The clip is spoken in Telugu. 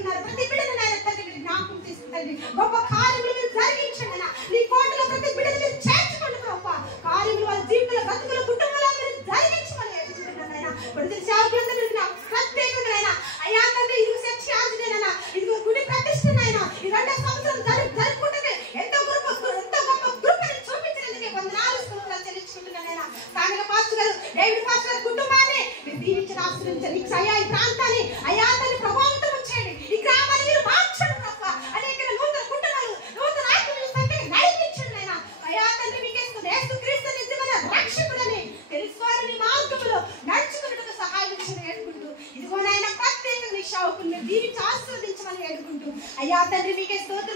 ఉన్నారు ప్రతి బిడ్డను ఆయన తండ్రి జ్ఞాపకం తీసుకుంటండి. గొప్ప కార్యములు మీరు జరిగించండి అయినా. నీ కోటలో ప్రతి బిడ్డను మీరు చేర్చుకోండి ప్రభా. కార్యములు వాళ్ళ జీవితంలో బ్రతుకుల కుటుంబంలో మీరు జరిగించమని ఏడుచుకుంటున్నాను ఆయన. ప్రతి సేవకులందరూ ప్రత్యేకంగా అయినా అయ్యా తండ్రి ఇది శక్తి ఆంజనేయనా, ఇది గుడి ప్రతిష్టనైనా ఈ 2వ సంవత్సరం జరుపుకుంటే ఎంతో గొప్ప కృపను చూపించినందుకే వందనాలు స్తోత్రాలు చెల్లించుకుంటున్నాను ఆయన. స్థానిక పాస్టర్ గారు డేవిడ్ పాస్టర్ గారి కుటుంబాన్ని మీరు దీవించి ఆశీర్వదించండి. అయ్యా ఈ ప్రాంతాన్ని అయ్యా తండ్రి ప్రభావితం చేయండి. ఈ గ్రామాన్ని మీరు మార్చండి ప్రభా. అనేక నూతన కుటుంబాలు నూతన ఆత్మలు తండ్రి నడిపించండి ఆయన. అయ్యా తండ్రి మీకే యేసుక్రీస్తు నిజమైన రక్షకుడని తెలుసుకోవాలని మార్గంలో నడుచుకున్నట్టుగా సహాయం ఇచ్చిన వేడుకుంటూ ఇదిగోనైనా ప్రత్యేకంగా నీ సేవకుల్ని దీవించి ఆశీర్వదించమని వేడుకుంటూ అయ్యా తండ్రి మీకే స్తోత్రం